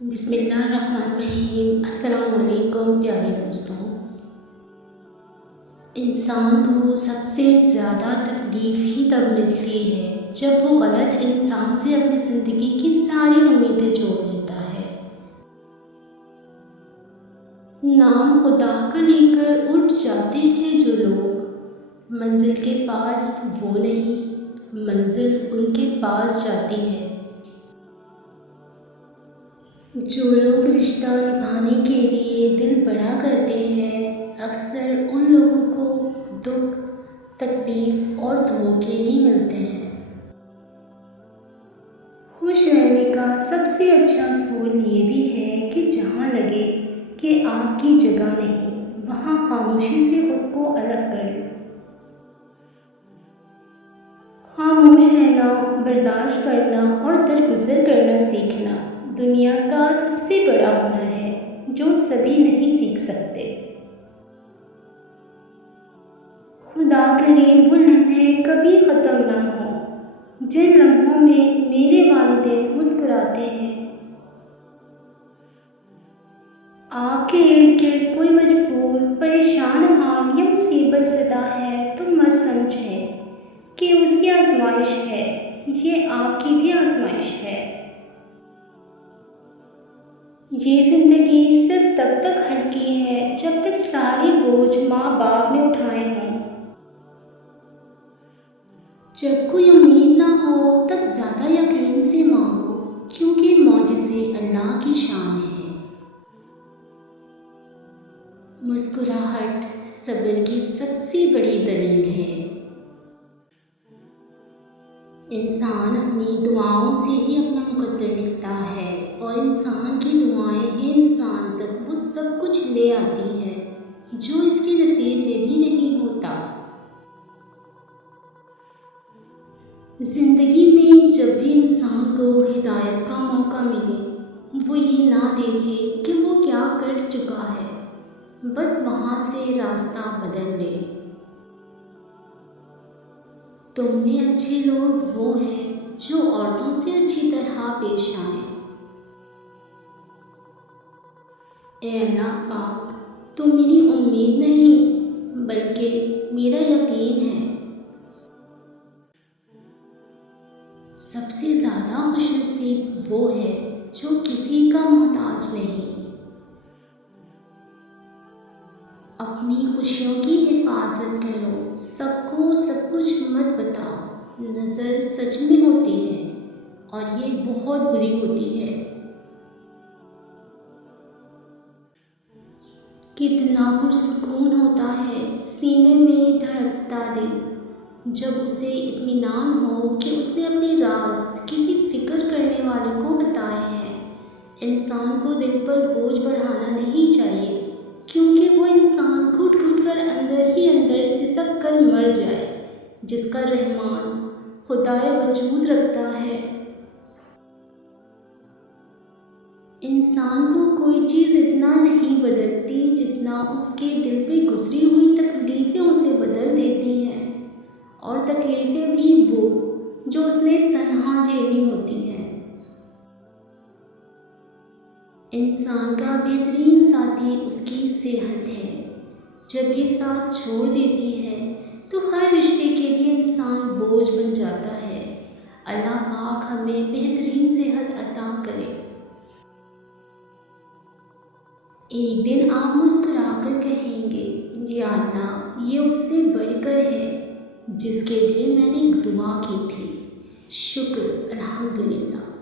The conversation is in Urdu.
بسم اللہ الرحمن الرحیم۔ السلام علیکم پیارے دوستوں۔ انسان کو سب سے زیادہ تکلیف ہی تب ملتی ہے جب وہ غلط انسان سے اپنی زندگی کی ساری امیدیں جوڑ لیتا ہے۔ نام خدا کا لے کر اٹھ جاتے ہیں جو لوگ، منزل کے پاس وہ نہیں، منزل ان کے پاس جاتی ہے۔ جو لوگ رشتہ نبھانے کے لیے دل بڑا کرتے ہیں، اکثر ان لوگوں کو دکھ، تکلیف اور دھوکے ہی ملتے ہیں۔ خوش رہنے کا سب سے اچھا اصول یہ بھی ہے کہ جہاں لگے کہ آپ کی جگہ نہیں، وہاں خاموشی سے خود کو الگ کر لو۔ خاموش رہنا، برداشت کرنا اور درگزر کرنا سیکھنا دنیا کا سب سے بڑا ہنر ہے جو سبھی نہیں سیکھ سکتے۔ خدا کرے وہ لمحے کبھی ختم نہ ہوں جن لمحوں میں میرے والدین مسکراتے ہیں۔ آپ کے ارد گرد کوئی مجبور، پریشان حال یا مصیبت زدہ ہے تو مت سمجھیں کہ اس کی آزمائش ہے، یہ آپ کی بھی آزمائش ہے۔ یہ زندگی صرف تب تک ہلکی ہے جب تک سارے بوجھ ماں باپ نے اٹھائے ہوں۔ جب کوئی امید نہ ہو تب زیادہ یقین سے مانگو، کیونکہ معجزے اللہ کی شان ہے۔ مسکراہٹ صبر کی سب سے بڑی دلیل ہے۔ انسان اپنی دعاؤں سے ہی اپنا مقدر لکھتا ہے، اور انسان کی دعائیں ہی انسان تک وہ سب کچھ لے آتی ہیں جو اس کے نصیب میں بھی نہیں ہوتا۔ زندگی میں جب بھی انسان کو ہدایت کا موقع ملے، وہ یہ نہ دیکھے کہ وہ کیا کر چکا ہے، بس وہاں سے راستہ بدل لے۔ تم میں اچھے لوگ وہ ہیں جو عورتوں سے اچھی طرح پیش آئیں۔ اے اللہ پاک، تو میری امید نہیں بلکہ میرا یقین ہے۔ سب سے زیادہ خوش نصیب وہ ہے جو کسی کا محتاج نہیں۔ اپنی خوشیوں کی حفاظت کرو، سب کو سب کچھ مت بتاؤ۔ نظر سچ میں ہوتی ہے اور یہ بہت بری ہوتی ہے۔ کتنا پرسکون ہوتا ہے سینے میں دھڑکتا دل جب اسے اطمینان ہو کہ اس نے اپنے راز کسی فکر کرنے والے کو بتائے ہیں۔ انسان کو دل پر بوجھ بڑھانا نہیں چاہیے، کیونکہ وہ انسان گھٹ گھٹ کر اندر ہی اندر سسک کر مر جائے۔ جس کا رحمان خدائے وجود رکھتا ہے، انسان کو کوئی چیز اتنا نہیں بدلتی جتنا اس کے دل پہ گزری ہوئی تکلیفیں اسے بدل دیتی ہیں، اور تکلیفیں بھی وہ جو اس نے تنہا جھیلی ہوتی ہیں۔ انسان کا بہترین ساتھی اس کی صحت ہے۔ جب یہ ساتھ چھوڑ دیتی ہے تو ہر رشتے کے لیے انسان بوجھ بن جاتا ہے۔ اللہ پاک ہمیں بہترین صحت عطا کرے۔ ایک دن آپ مسکرا کر کہیں گے، یا اللہ، یہ اس سے بڑھ کر ہے جس کے لیے میں نے دعا کی تھی۔ شکر، الحمدللہ۔